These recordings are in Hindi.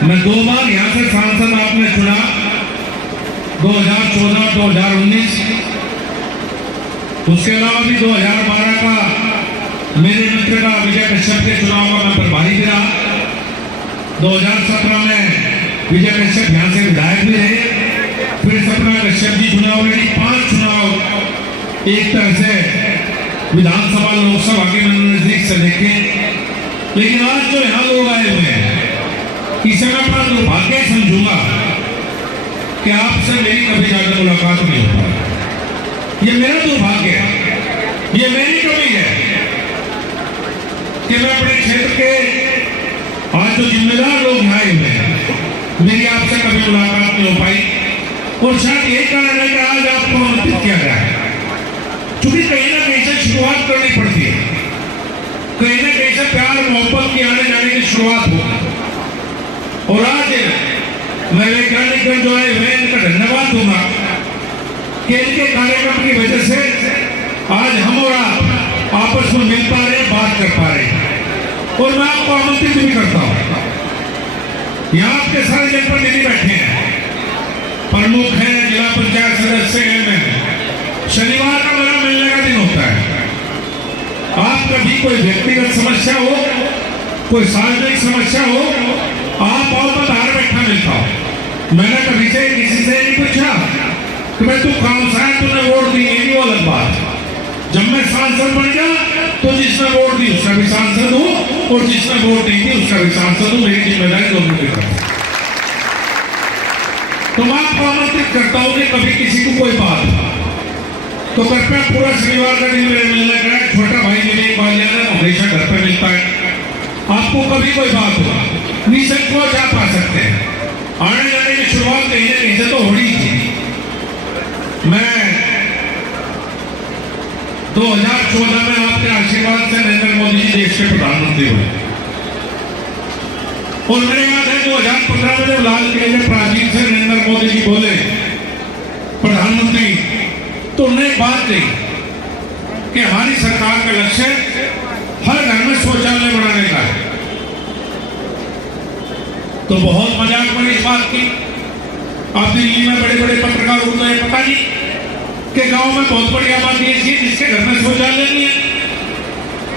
मैं 2 बार यहाँ से सांसद आपने चुना, 2014, 2019, उसके अलावा भी 2012 का मेरे मित्र का विजय कश्यप के चुनाव का मैं प्रभारी भी रहा। 2017 में विजय कश्यप यहाँ से विधायक भी रहे, फिर सपना कश्यप जी चुनाव ऑलरेडी 5 चुनाव एक तरह से विधानसभा लोकसभा के नजदीक से देखे। लेकिन आज जो यहाँ लोग आए हुए हैं, इसे मैं अपना दुर्भाग्य समझूंगा कि आपसे मेरी कभी ज्यादा मुलाकात नहीं हो पाई। ये मेरा दुर्भाग्य है, ये मेरी कमी है कि मैं अपने क्षेत्र के आज जो जिम्मेदार लोग आए हुए हैं, मेरी आपसे कभी मुलाकात नहीं हो पाई। और शायद यही कारण है कि आज आपको आमंत्रित किया गया है, क्योंकि कहीं ना कहीं से शुरुआत करनी पड़ती है, कहीं ना कहीं से प्यार मोहब्बत की आने जाने की शुरुआत होगी। और आज मैं वैज्ञानिक जो है मैं इनका धन्यवाद दूंगा कि इनके कार्यक्रम की वजह से आज हम और आप आपस में मिल पा रहे, बात कर पा रहे। और मैं आपको आमंत्रित भी करता हूँ, यहाँ आपके सारे जनप्रतिनिधि बैठे हैं, प्रमुख हैं, जिला पंचायत सदस्य हैं। शनिवार का मेरा मिलने का दिन होता है। आप कभी कोई व्यक्तिगत समस्या हो, कोई सार्वजनिक समस्या हो, आप आओ, मैं बाहर बैठा मिलता हूँ। मैंने कभी से किसी से नहीं पूछा कि मैं तू कौन सा है, तूने वोट दी नहीं, वो अलग बात। जब मैं सांसद बन गया तो जिसने वोट दी उसका भी सांसद हूँ, और जिसने वोट नहीं दी उसका भी सांसद हूँ। मेरी जिम्मेदारी दोनों की तरफ। तो मैं आपको आमंत्रित करता हूँ कि कभी किसी को कोई बात तो कृपया पूरा शनिवार का दिन मेरे मिलने का। छोटा भाई मेरे हमेशा घर पे मिलता है। आपको कभी कोई बात हो, निसंकोच आप आ सकते हैं। आने जाने की शुरुआत कहीं ना कहीं से तो हो रही थी। मैं 2014 में आपके आशीर्वाद से नरेंद्र मोदी जी देश के प्रधानमंत्री हुए, और मेरे याद है 2015 में जब लाल किले के प्राचीन से नरेंद्र मोदी जी बोले प्रधानमंत्री, तो उन्होंने बात कही कि हमारी सरकार का लक्ष्य हर घर में शौचालय बनाने का है। तो बहुत मजाक बनी इस बात की। आप दिल्ली में बड़े बड़े पत्रकार होते हैं, पता नहीं कि गांव में बहुत बढ़िया बात ये थी जिसके घर में शौचालय नहीं है।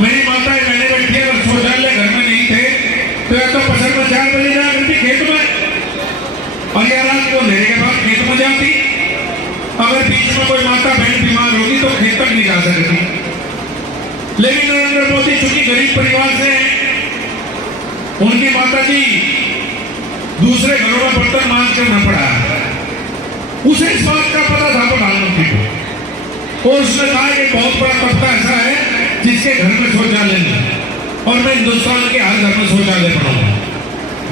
मेरी माता मैंने बैठी है, अगर शौचालय घर में नहीं थे तो या तो पसंद में 4 बजे जाया करती खेत में, और या रात को अंधेरे के बाद खेत में जाती। अगर बीच में कोई माता बहन बीमार होगी तो खेत तक नहीं जा सकती। लेकिन नरेंद्र मोदी चूंकि गरीब परिवार से हैं, उनकी माता जी दूसरे घरों में बर्तन मांग करना पड़ा। उसे इस बात का पता था प्रधानमंत्री को, और उसने कहा कि बहुत बड़ा तबका ऐसा है जिसके घर में शौचालय नहीं, और मैं हिंदुस्तान के हर घर में शौचालय बनाऊंगा।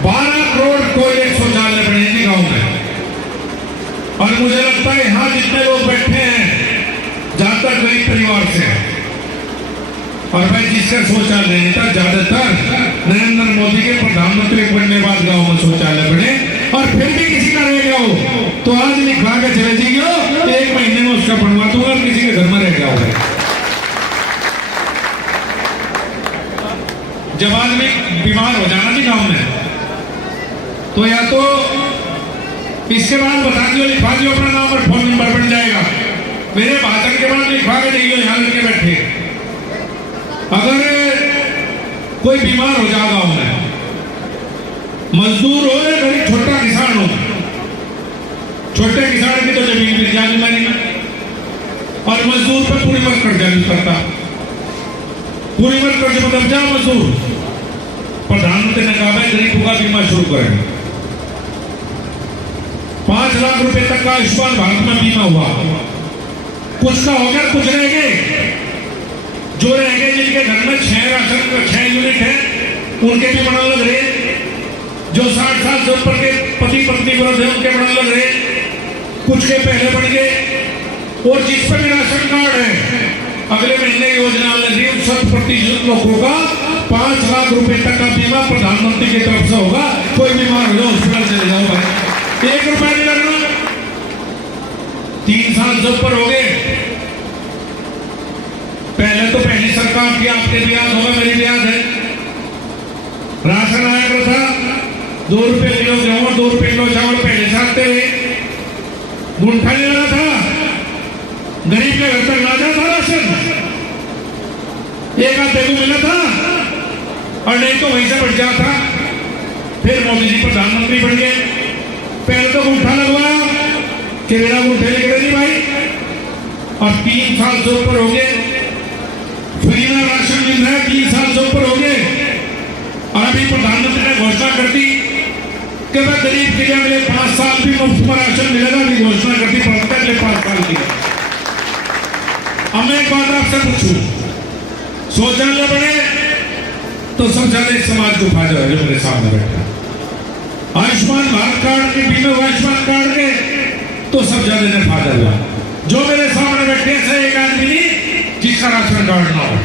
12 करोड़ टॉयलेट शौचालय बनेंगे गांव में। और मुझे लगता है यहाँ जितने लोग बैठे हैं ज्यादातर गरीब परिवार से हैं, और भाई जिसका शौचालय नहीं था, ज्यादातर नरेंद्र मोदी के प्रधानमंत्री बनने बाद गांव में शौचालय बने। और फिर भी किसी का रह गया हो तो आज लिखवा के चले जाइए, 1 महीने में उसका बनवा दूंगा, किसी के घर में रह गया होगा। जब आदमी बीमार हो जाना जी गांव में, तो या तो इसके बाद बता दियो, लिखवा दियो अपना नाम और फोन नंबर बन जाएगा। मेरे भाषण के बाद लिखवा के जाइए, यहाँ लड़के बैठे। अगर कोई बीमार हो जाए गांव में, मजदूर हो या गरीब छोटा किसान हो, छोटे किसान की तो जमीन मिल जाएगी मैंने में, और मजदूर पर पूरी मत कर्जा नहीं करता। पूरी मत कर्ज मतलब जा मजदूर। प्रधानमंत्री ने कहा भाई गरीबों का बीमा शुरू करें। 5 लाख रुपए तक का आयुष्मान भारत में बीमा हुआ। कुछ का हो गया, कुछ रह गए। जो रह गए जिनके घर में 6 यूनिट है, उनके भी बना लग रहे। जो 60 साल से ऊपर के पति पत्नी वृद्ध है, उनके बना लग रहे। कुछ के पहले बन गए। और जिस पर भी राशन कार्ड है, अगले महीने योजना लगी, 100% लोगों का 5 लाख रुपए तक का बीमा प्रधानमंत्री की तरफ से होगा। कोई बीमार हो जाए हॉस्पिटल चले जाओ भाई, 1 रुपया नहीं लगना। 3 साल से ऊपर हो गए। पहले तो पहली सरकार की, आपके भी याद होगा, मेरी भी याद है, राशन आया था 2 रुपए किलो गेहूं और 2 रुपए किलो चावल पहले से आते हुए गुंठा ले रहा था, गरीब के घर तक ला जाता राशन, एक आधे को मिला था और नहीं तो वहीं से बढ़ जाता। फिर मोदी जी प्रधानमंत्री बन गए, पहले तो गुंठा लगवाया कि बिना गुंठे लेके नहीं भाई, और 3 साल से ऊपर हो गए फ्री में राशन मिल रहा है, 3 साल से ऊपर हो गए। और अभी प्रधानमंत्री ने घोषणा कर दी कि मैं गरीब के लिए अगले 5 साल भी मुफ्त में राशन मिलेगा, अभी घोषणा कर दी अगले 5 साल की। अब मैं एक बात आपसे पूछूं, शौचालय बने तो सबसे ज्यादा इस समाज को फायदा है जो मेरे सामने बैठा, आयुष्मान भारत कार्ड के, बीमा आयुष्मान कार्ड के तो सब ज्यादा ने फायदा हुआ। जो मेरे सामने बैठे से एक आदमी नहीं जिसका राशन कार्ड ना हो,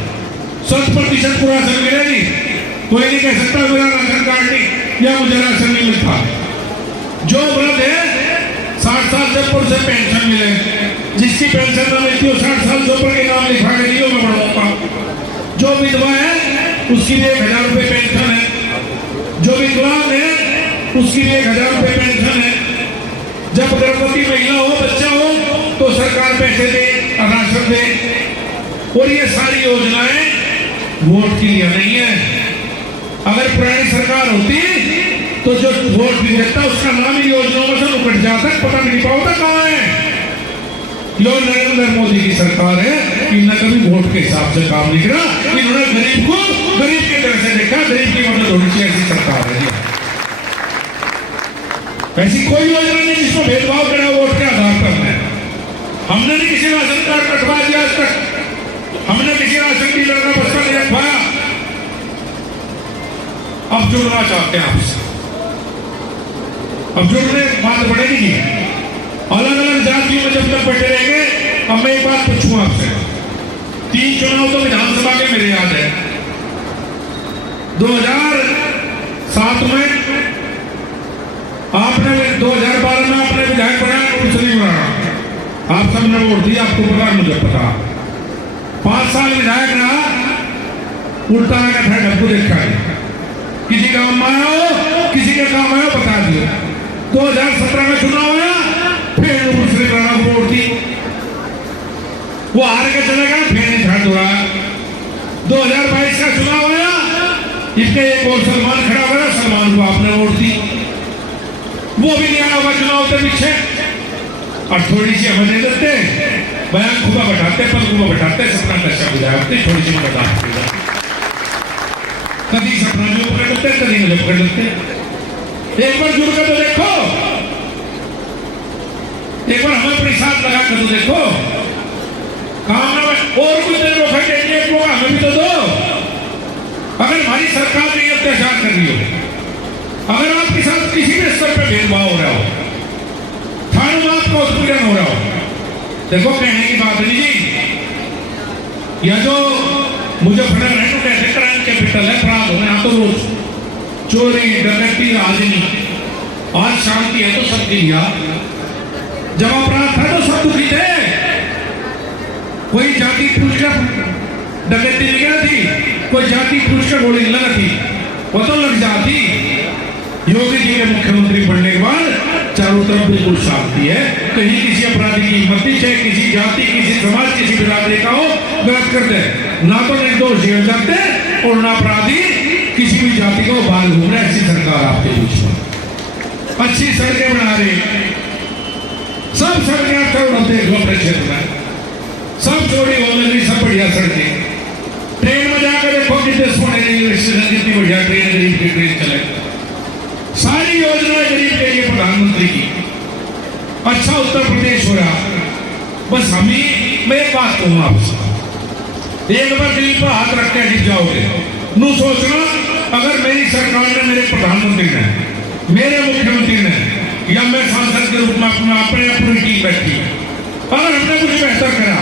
100% पूरा राशन मिलेगी। कोई नहीं कह सकता मेरा राशन कार्ड नहीं या मुझे राशन नहीं मिलता। जो वृद्ध है 60 साल से ऊपर से पेंशन मिले, जिसकी पेंशन ना मिलती हो 60 साल से ऊपर के नाम लिखा के दियो मैं बढ़ाऊंगा। जो विधवा है उसके लिए 1000 रुपए पेंशन है, जो विकलांग है उसके लिए 1000 रुपए पेंशन है। जब गर्भवती महिला हो, बच्चा हो तो सरकार पैसे दे, राशन दे। और ये सारी योजनाएं वोट के लिए नहीं है। अगर पुरानी सरकार होती तो जो वोट भी देता उसका नाम ही योजनाओं में से उकट जाता, पता नहीं पाता कहाँ है। यो नरेंद्र मोदी की सरकार है, इन्होंने कभी वोट के हिसाब से काम नहीं किया, इन्होंने गरीब को गरीब के तरह से देखा, गरीब की मदद होनी चाहिए, ऐसी सरकार है। ऐसी कोई योजना नहीं जिसमें भेदभाव करा वोट के आधार पर है। हमने नहीं किसी राशन कार्ड कटवा दिया आज तक, हमने किसी राशन डीलर का बस्ता नहीं रखवाया। अब जुड़ना चाहते हैं आपसे, अब जुड़ने बात बढ़ेगी नहीं। अलग अलग जातियों में जब तक बैठे रहेंगे। अब मैं एक बात पूछूं आपसे, 3 चुनाव तो विधानसभा के मेरे याद है। 2007 में आपने, 2012 में आपने विधायक बनाया, मुस्लिम बनाया, आप सबने वोट दिया, आपको पता, मुझे पता। 5 साल विधायक रहा, उल्टा लगा था, ढब्बू देखा है, किसी गांव में आया हो, किसी के काम आया बता दिया। 2017 में चुनाव आया, फिर मुस्लिम राणा वोट दी, वो हार के चले गए, फिर नहीं झाड़ दौड़ा। 2022 का चुनाव आया, इसके एक और सलमान खड़ा हुआ, सलमान को आपने वोट दी, वो भी नहीं आया होगा चुनाव के पीछे। और थोड़ी सी हमें दे देते, बयान खुदा बैठाते, पर खुदा बैठाते, सपना नशा बुझाते, थोड़ी सी बता देते, कभी सपना जो पकड़ लेते, कभी मुझे पकड़ लेते। एक बार जुड़ कर तो देखो, एक बार हमें अपने साथ लगा कर तो देखो, काम ना और कुछ देर वो खरीदेंगे, हमें भी तो दो। अगर हमारी सरकार नहीं अत्याचार कर रही हो, अगर आपके साथ किसी भी स्तर पर भेदभाव हो रहा हो, थानों में आपका उत्पीड़न हो रहा हो, देखो कहने की बात नहीं जी, या जो मुजफ्फरनगर है तो कैसे क्राइम कैपिटल है, अपराध हो यहाँ तो रोज चोरी डकैती राजनी, आज शांति है तो सब लिया, जब अपराध था तो सब दुखी थे। कोई जाति पूछ कर डकैती नहीं गया थी, कोई जाति पूछ कर गोली लगा थी, वो तो लग जाती। योगी जी के मुख्यमंत्री बनने के बाद चारों तरफ बिल्कुल शांति है, कहीं किसी अपराधी की हिम्मत नहीं, चाहे किसी जाति, किसी समाज, किसी बिरादरी का हो, गलत करते ना तो निर्दोष जेल जाते और ना अपराधी किसी भी जाति को बाल घूम रहे। ऐसी सरकार आपके बीच में अच्छी सड़कें बना रहे, सब सड़कें आप करोड़ देख लो अपने क्षेत्र में, सब चोरी होने लगी, सब बढ़िया सड़कें। ट्रेन में जाकर देखो कितने सोने कितनी बढ़िया ट्रेन, गरीब की ट्रेन चले। सारी योजनाएं गरीब के लिए प्रधानमंत्री की, अच्छा उत्तर प्रदेश हो रहा। बस हम ही, मैं एक बात कहूँ आपसे, एक बार दिल पर हाथ रख के गिर जाओगे, नू सोचना अगर मेरी सरकार ने, मेरे प्रधानमंत्री ने, मेरे मुख्यमंत्री ने, या मैं सांसद के रूप में अपने पूरी टीम बैठी, अगर हमने कुछ बेहतर करा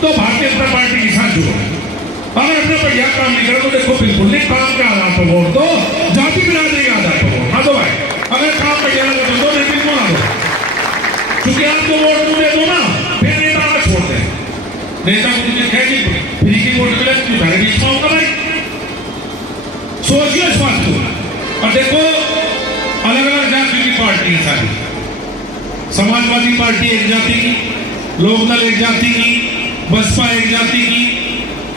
तो भारतीय जनता पार्टी के साथ जुड़ो। अगर हमने बढ़िया काम नहीं करा तो देखो बिल्कुल नहीं, काम के आधार पर वोट दो, जाति बिरादरी के आधार पर वोट ना दो भाई। अगर काम बढ़िया लगे तो दो, नहीं बिल्कुल ना दो, क्योंकि आपको वोट दे दो ना, फिर नेता को छोड़ दे, नेता को तुझे कहेगी फ्री की वोट मिले, तुम्हारे बीच में होगा भाई। सोचिए इस बात को और देखो पार्टी है सारी। समाजवादी पार्टी एक जाति की, लोकदल एक जाति की, बसपा एक जाति की,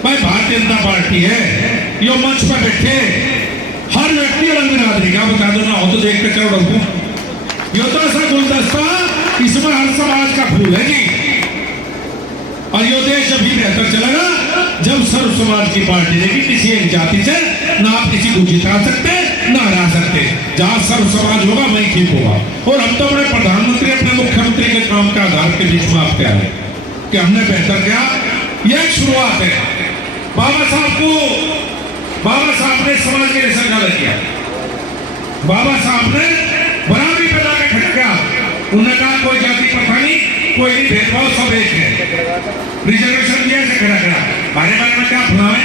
भाई भारतीय जनता पार्टी है। यो मंच पर बैठे हर व्यक्ति अलग बिरादरी का, बता दो ना हो तो देख कर चलो डरको। यो तो ऐसा गुलदस्ता, इसमें हर समाज का फूल है जी। और यो देश अभी बेहतर चलेगा जब सर्व समाज की पार्टी रहेगी। किसी एक जाति से ना आप किसी को जिता सकते ना हरा सकते। जहां सर्व समाज होगा वही ठीक होगा। और हम तो अपने प्रधानमंत्री अपने मुख्यमंत्री के काम के आधार के बीच में आप क्या है कि हमने बेहतर किया। यह एक शुरुआत है। बाबा साहब ने समाज के लिए संघर्ष किया। बाबा साहब ने बराबरी पैदा के खड़ा। उन्होंने कहा कोई जाति प्रथा नहीं, कोई नहीं भेदभाव, सब एक है। रिजर्वेशन दिया से खड़ा खड़ा हमारे बारे में क्या फुलावे।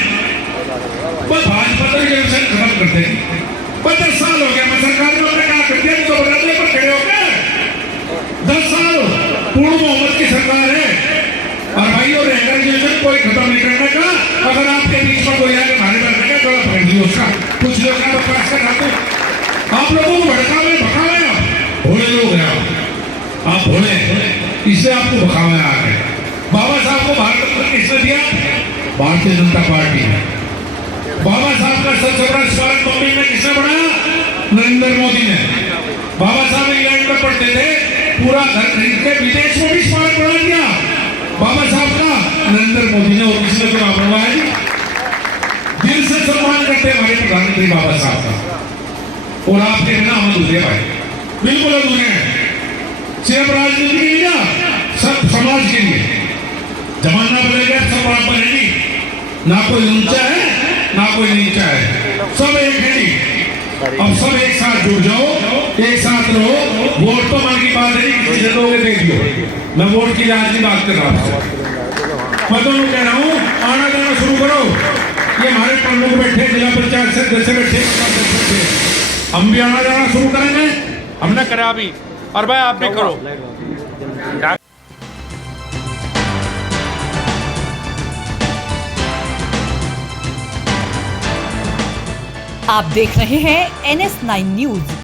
बस भाजपा तो रिजर्वेशन खत्म कर देगी। 50 साल हो गया मैं सरकार में अपने कहा करती है तो बता दे पर खड़े हो गए। 10 साल पूर्ण बहुमत की सरकार है और भाई और रिजर्वेशन कोई खत्म नहीं करने का। अगर आपके बीच में कोई आगे हमारे बारे में थोड़ा पकड़ लियो उसका कुछ लोग का प्रयास कर रहा आप लोगों को भड़कावे भड़कावे। आप भोले लोग हैं, आप भोले इससे आपको भड़कावे आ गए। बाबा साहब को भारत रत्न किसने दिया? भारतीय जनता पार्टी ने। बाबा साहब का सबसे बड़ा स्मारक मुंबई में किसने बनाया? नरेंद्र मोदी ने। बाबा साहब इंग्लैंड में पढ़ते थे, पूरा घर खरीद के विदेश में भी स्मारक बना दिया बाबा साहब का नरेंद्र मोदी ने। और किसने चुनाव बनवाया जी? दिल से सम्मान करते हमारे प्रधानमंत्री बाबा साहब का। और आपके बिना हम अधूरे भाई, बिल्कुल अधूरे हैं। सिर्फ राजनीति के लिए, सब समाज के लिए। जमाना बदल गया, सब बराबर है जी। ना कोई ऊंचा है ना कोई नीचा है, सब एक है जी। अब सब एक साथ जुड़ जाओ, एक साथ रहो। वोट तो मन की बात है जी, किसी से दोगे दे दियो। मैं वोट की राज की बात कर रहा हूँ। मैं तो कह रहा हूँ आना जाना शुरू करो। ये हमारे प्रमुख बैठे, जिला पंचायत सदस्य बैठे, हम भी आना जाना शुरू करेंगे। हमने करा अभी, और भाई आप भी करो। आप देख रहे हैं NS9 न्यूज।